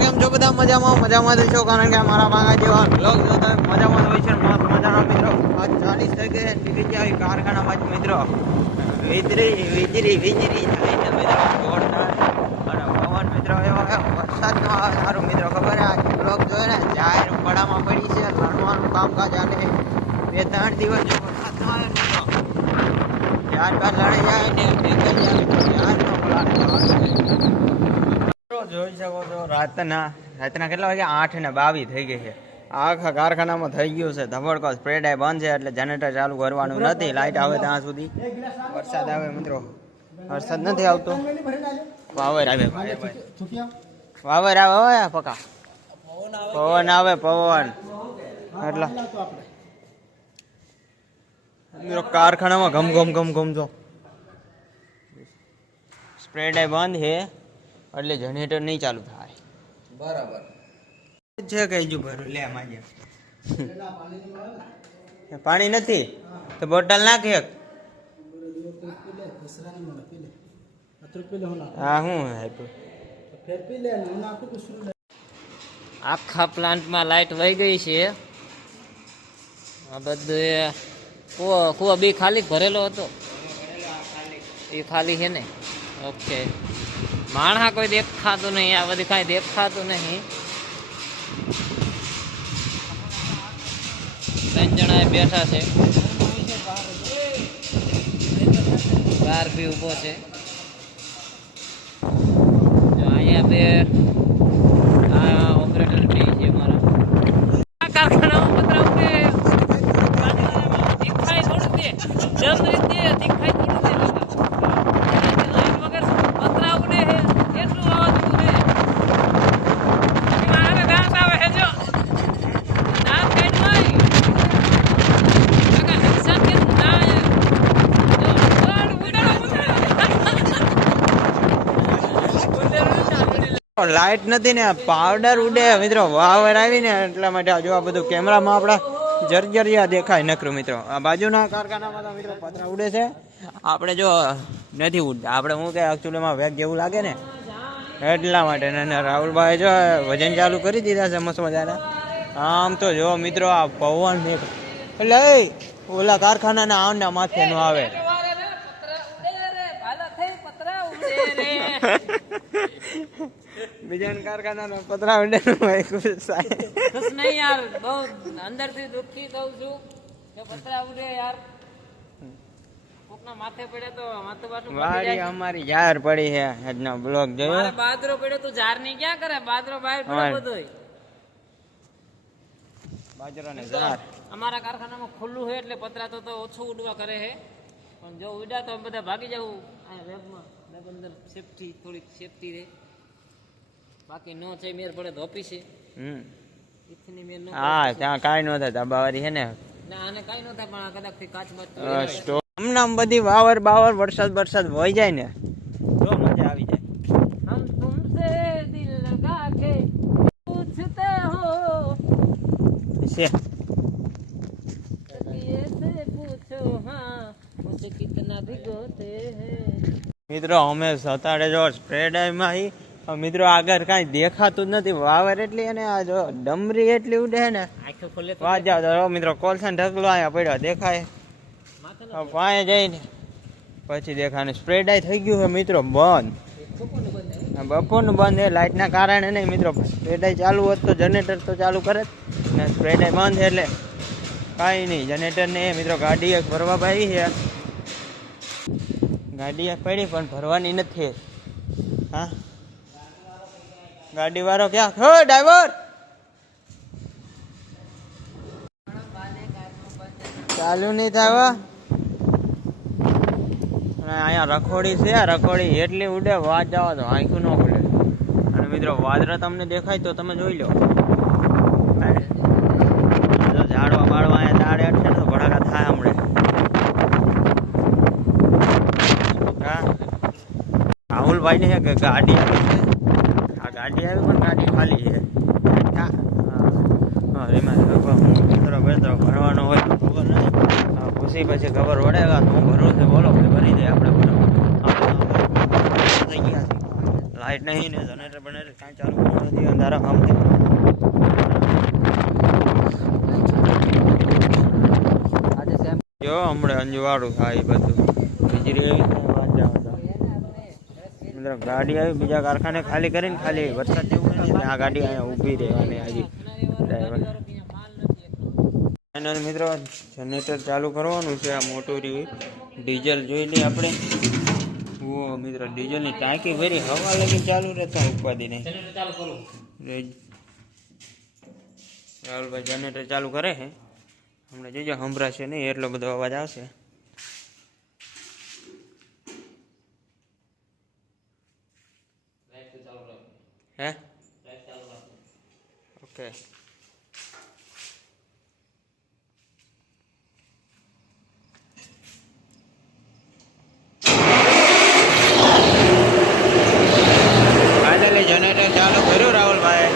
કેમ છો બધા? મજામાં મજામાં જ છો? કારણ કે અમારા બાગા જેવા બ્લોગ જોતા મજામાં હોય છે મસ્ત મજાના મિત્રો. આજ ચાલીસ તારીખે નીકળી ગયા કારખાનામાં જ મિત્રો. વીજળી વીજળી વીજળી. થાય મિત્રો અને પવન મિત્રો એવો વરસાદનો આવે સારું મિત્રો ખબર આ બ્લોગ જોયો ને જાહેર પડામાં પડી છે લણવાનું કામકાજ અને બે, ત્રણ દિવસ જો વરસાદ ન આવે મિત્રો. ત્યારબાદ લડાઈ જાય ને ભેગા જાય ત્યારનો મિત્રો જોઈ શકો છો. રાતના રાતના કેટલા વાગે આઠ ને બાવીસ થઈ ગઈ છે. આખા કારખાનામાં થઈ ગયું છે. ધબડકો સ્પ્રેડ બંધ છે એટલે જનરેટર ચાલુ કરવાનું નથી. લાઇટ આવે ત્યાં સુધી. વરસાદ આવે મિત્રો. વરસાદ નથી આવતો. વાવર આવે. વાવર આવે હવે પકા. પવન આવે. પવન એટલે. મિત્રો કારખાનામાં ઘમ ઘમ ઘમ ઘમ જો. સ્પ્રેડ બંધ છે. એટલે જનરેટર નહીં ચાલુ થાય. બરાબર. છે કઈ જો ભરું લે માજે પાણી નથી? તો બોટલ નાખ એક. હા હું આપ્યું. આખા પ્લાન્ટમાં લાઇટ વહી ગઈ છે. આ બધું એ કૂવો કૂવો બી ખાલી ભરેલો હતો. એ ખાલી છે ને? ઓકે. માણસા કોઈ દેખાતું નહીં, આ બધી કાંઈ દેખાતું નહીં. ત્રણ જણા બેઠા છે. બાર બી ઊભો છે. અહીંયા બે આ ઓપરેટર બી છે મારા આ કારખાનામાં પતરાવું કે દેખાય થોડું દે જમ રીતે દેખાય થોડું દે લાઈટ વગર પતરાવું ને એટલું અવાજ ઉઠે મારે દાંત આવે છે જો દાંત કાઢવાય કાકા નુકસાન કે ના જો ઉડાડ ઉડાડ ઉડાડ લાઈટ નથી ને પાવડર ઉડે. મિત્રો વાવર આવી ને એટલા માટે જો આ બધું કેમેરામાં આપણા જર્જરિયા દેખાય નકરું મિત્રો. આ બાજુના કારખાનામાં તો મિત્રો પતરા ઉડે છે. આપણે જો નથી ઉડતા. આપણે હું કે એકચ્યુઅલીમાં વેગ જેવું લાગે ને એટલા માટે. ને ને રાહુલભાઈ જો વજન ચાલુ કરી દીધા છે મસ્ત મજાના. આમ તો જો મિત્રો આ પવન એટલે ઓલા કારખાનાના આવના માથે નો આવે. બીજા કારખાનાના પતરા ઉડે ભાઈ ખુશ થાય. ખુશ નહીં યાર બહુ અંદરથી દુઃખી થઉં છું કે પતરા ઉડે યાર. કોકના માથે પડે તો માથું બાથું વાડી અમારી જાહેર પડી છે આજનો બ્લોગ મારે બાદરો પડ્યો તું ઝારની ક્યાં કરે? બાદરો બહાર પડ્યો બધોય. બાજરો ને ઝાર અમારા કારખાનામાં ખુલ્લું છે એટલે પતરા તો તો ઓછું ઉડવા કરે છે. પણ જો ઉડા તો બધા ભાગી જવું અહીંયા વેબમાં વેબ અંદર સેફટી થોડીક સેફટી રહે. બાકી ન થઈ મેર પડે તો ઓફિસે. હમ. હા ત્યાં કાંઈ ન થાય તાંબાવારી છે ને. હમણાં બધી વાવર બાવર વરસાદ વરસાદ હોય જાય ને તો મજા આવી જાય. મિત્રો અમે સતાડે જો સ્પ્રેડમાં મિત્રો આગળ કાંઈ દેખાતું જ નથી. વાવર એટલી અને આ જો ડમરી એટલી ઉડે ને. આંખો ખોલે તો મિત્રો કોલસન ઢગલો અહીંયા પડ્યો દેખાય. માથે જઈને. પછી દેખાને ને સ્પ્રેડ થઈ ગયું છે મિત્રો બંધ. બપોરનું બંધ છે લાઇટના કારણે નહીં મિત્રો સ્પ્રેડાઈ ચાલુ હોત તો જનરેટર તો ચાલુ કરે ને સ્પ્રેડાઈ બંધ એટલે કાંઈ નહીં જનરેટર ને મિત્રો ગાડી એક ભરવા પાડી છે. ગાડી એક પડી પણ ભરવાની નથી. હા? ગાડી વાળો ક્યાં હો, ડ્રાઈવર! ચાલુ નહીં થાય અહીંયા રખોડી છે રખોડી એટલી ઉડે, વાત જાવ તો આંખું ન ખુલે અને મિત્રો, વાદળા તમને દેખાય તો તમે જોઈ લો. ઝાડવા બાળવા અહીંયા દાડે અટકે તો ભડાકા થાય હમણે. રાહુલભાઈ ને ગાડી આપી છે? ગાડી આવી પણ ગાડી ખાલી છે. એમાં ભરવાનો હોય તો ખબર નથી. ઘૂસી પછી ખબર પડે તો હું ભરવું છે બોલો કે ભરી દે આપણે ભરો. થઈ ગયા છે લાઈટ નહીં ને જનરેટર બનેટર કાંઈ ચાલુ નથી અંધારા કામથી. જો હમણાં અંજવાળું થાય બધું. વીજળી ગાડી આવી, બીજા કારખાને ખાલી કરીને ખાલી વરસાદ જેવું નથી આ ગાડી અહીંયા ઊભી રહેવાની હજી. ડ્રાઈવર ફાઇનલ મિત્રો જનરેટર ચાલુ કરવાનું છે, આ મોટું ડીઝલ જોઈ લઈએ આપણે. ઓ મિત્રો, ડીઝલની ટાંકી ભરી, હવા લગી ચાલુ રહેતા ઉપાધિ નહીં ચાલુ કરું રેજ- રાહુલભાઈ જનરેટર ચાલુ કરે છે હમણાં જોજો સંભળાશે નહીં, એટલો બધો અવાજ આવશે. હે? ઓકે ફાઇનલી જનરેટર ચાલુ કર્યું રાહુલભાઈ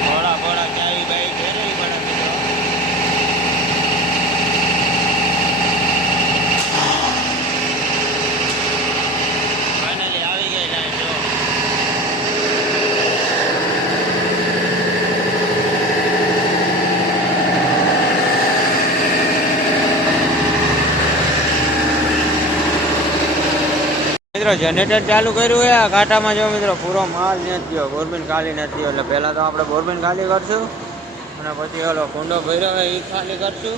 ભોળા ભોળા ચાવી બાઈ ફેરવી પડે મિત્રો ફાઇનલી આવી ગઈ લાઈન જો મિત્રો જનરેટર ચાલુ કર્યું છે. કાંટામાં જો મિત્રો, પૂરો માલ નથી થયો. બોરબીન ખાલી નથી એટલે પહેલાં તો આપણે બોરબીન ખાલી કરશું. અને પછી ઓલો કુંડો ભર્યો હોય એ ખાલી કરશું.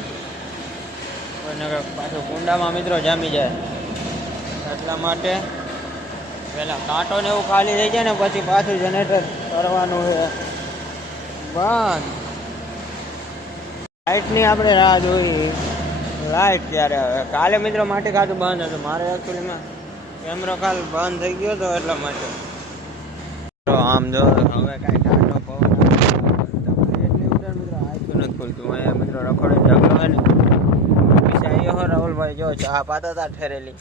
અને પાછું કુંડામાં મિત્રો જામી જાય. એટલા માટે પહેલાં કાંટો ને એવું ખાલી થઈ જાય ને પછી પાછું જનરેટર કરવાનું છે. બંધ. લાઇટની આપણે રાહ જોઈ. લાઇટ ત્યારે હવે કાલે મિત્રો માટે ખાતું બંધ હતું. મારે એકચ્યુઅલીમાં કેમેરો કાલ બંધ થઈ ગયો હતો એટલા માટે. તો આમ જો હવે કાંઈ ટાટો પવન એટલી ઉડાન મિત્રો આખું નથી ખુલતું. અહીંયા મિત્રો રખડે ઝઘડો હોય ને પૈસા એ હો રાહુલભાઈ જો ચા પાતા હતા ઠેરેલી.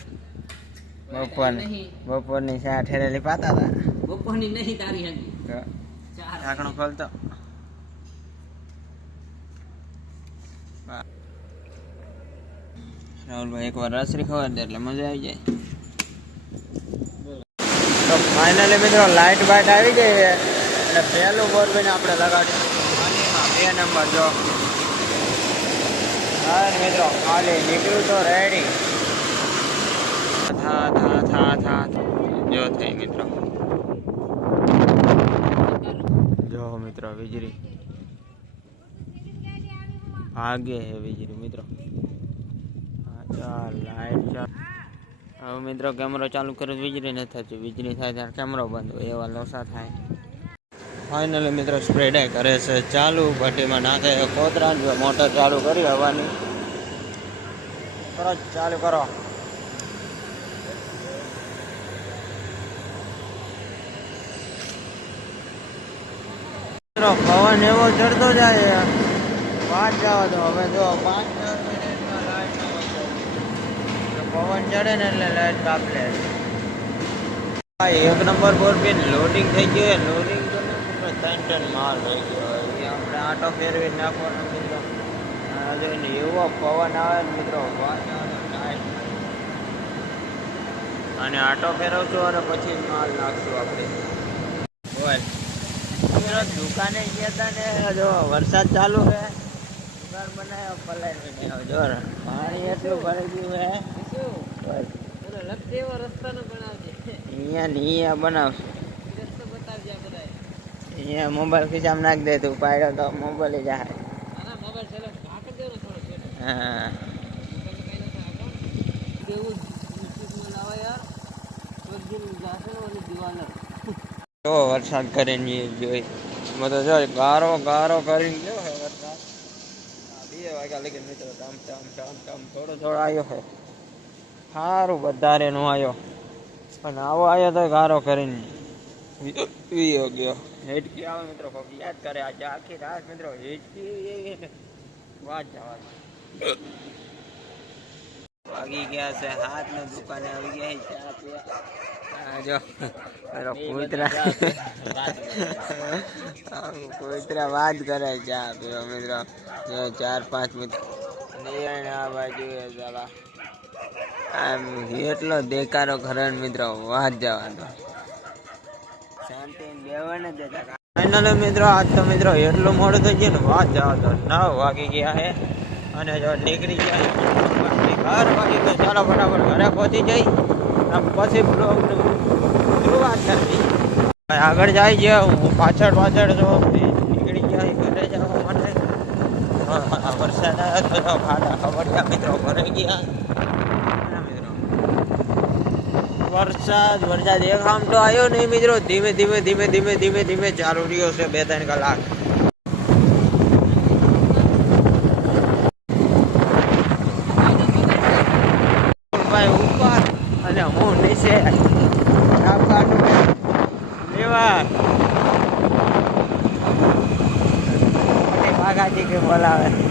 બપોરની બપોરની ચા ઠેરેલી પાતા હતા. બપોરની નહીં તારી હજી ઢાંકણું ખોલતો. રાહુલભાઈ એકવાર રસરી ખબર દે એટલે મજા આવી જાય. તો ફાઇનલી મિત્રો લાઇટ બાઇટ આવી ગઈ છે. એટલે પહેલું બોરબીન આપણે લગાડ્યું બે નંબર જો. હા મિત્રો, ખાલી નીકળ્યું તો રેડી થા થા થા થા. જો થઈ મિત્રો. જો મિત્રો, વીજળી. ભાગે હે વીજળી મિત્રો. હા, ચાલ લાઈટ ચાલ. હવે મિત્રો કેમેરો ચાલુ કર્યો વીજળી નથી થતી. વીજળી થાય ત્યારે કેમેરો બંધ હોય, એવા લોસા થાય. ફાઇનલી મિત્રો સ્પ્રેડે કરે છે. ચાલુ ભટ્ટીમાં નાખે કોતરા મોટર ચાલુ કરી હવાની. કરો ચાલુ કરો. પવન એવો ચડતો જાય પાંચ જવા દો. હવે જો પાંચ દસ મિનિટમાં લાઈટ ન વધે. જો પવન ચડે ને એટલે લાઈટ કાપ લે હા એક નંબર પર બી લોડિંગ થઈ ગયું લોડિંગ તો ત્રણ ટન માલ થઈ ગયો આપણે આટો ફેરવી નાખવાનો મિત્રો. જોઈને એવો પવન આવે મિત્રો અને આટો ફેરવશું અને પછી માલ નાખશું આપણે. બોલ. દુકાને ગયા હતા ને જો વરસાદ ચાલુ છે. દુકાન બનાવ્યો પલાઈ જો પાણી એટલું ભરાઈ ગયું છે. અહીંયા બનાવશું. અહીંયા મોબાઈલ ખીચામાં નાખ દે તું પાડ્યો તો મોબાઈલ જાય હા. જો વરસાદ કરીને જોઈ. મેં તો જો ગારો ગારો કરીને ગયો હે વરસાદ. બે વાગ્યા લગી મિત્રો ટમ ટમ ટમ ટમ થોડો થોડો આવ્યો હે સારું વધારે નો આવ્યો પણ આવો આવ્યો તો ગારો કરીને. વીયો ગયો. હેડકી આવે મિત્રો કોક યાદ કરે આજે આખી રાત મિત્રો હેડકી વાત જવા વાગી ગયા છે હાથ ને દુકાને આવી ગયા છે. ચા પીવા આ જો પેલો કૂતરા. કૂતરા વાત કરે ચા પીવા મિત્રો. જો ચાર પાંચ મિત્ર. નિયણ આ બાજુ જરા આમ એટલો દેકારો ખરો મિત્રો વાત જવા દો. શાંતિ બેવા દેતા ફાઇનલ મિત્રો આજ તો મિત્રો એટલું મોડું થઈ ગયું ને વાત જવા દો. નવ વાગી ગયા છે અને જો નીકળી જાય ઘર વાગી ગયો ચાલો ફટાફટ ઘરે પહોંચી જઈ. પછી શરૂઆત કરવી. આગળ જાય છે હું પાછળ પાછળ જો નીકળી ગયા ઘરે જવા માટે. હા, વરસાદ આવ્યો તો ખાડા ખબડિયા મિત્રો ભરાઈ ગયા ના મિત્રો વરસાદ વરસાદ. એક આમ તો આવ્યો નહીં મિત્રો. ધીમે ધીમે ધીમે ધીમે ધીમે ધીમે ચાલુ રહ્યો છે બે, ત્રણ કલાક. અને હું નીચે. લેવા. મોટી કે બોલાવે.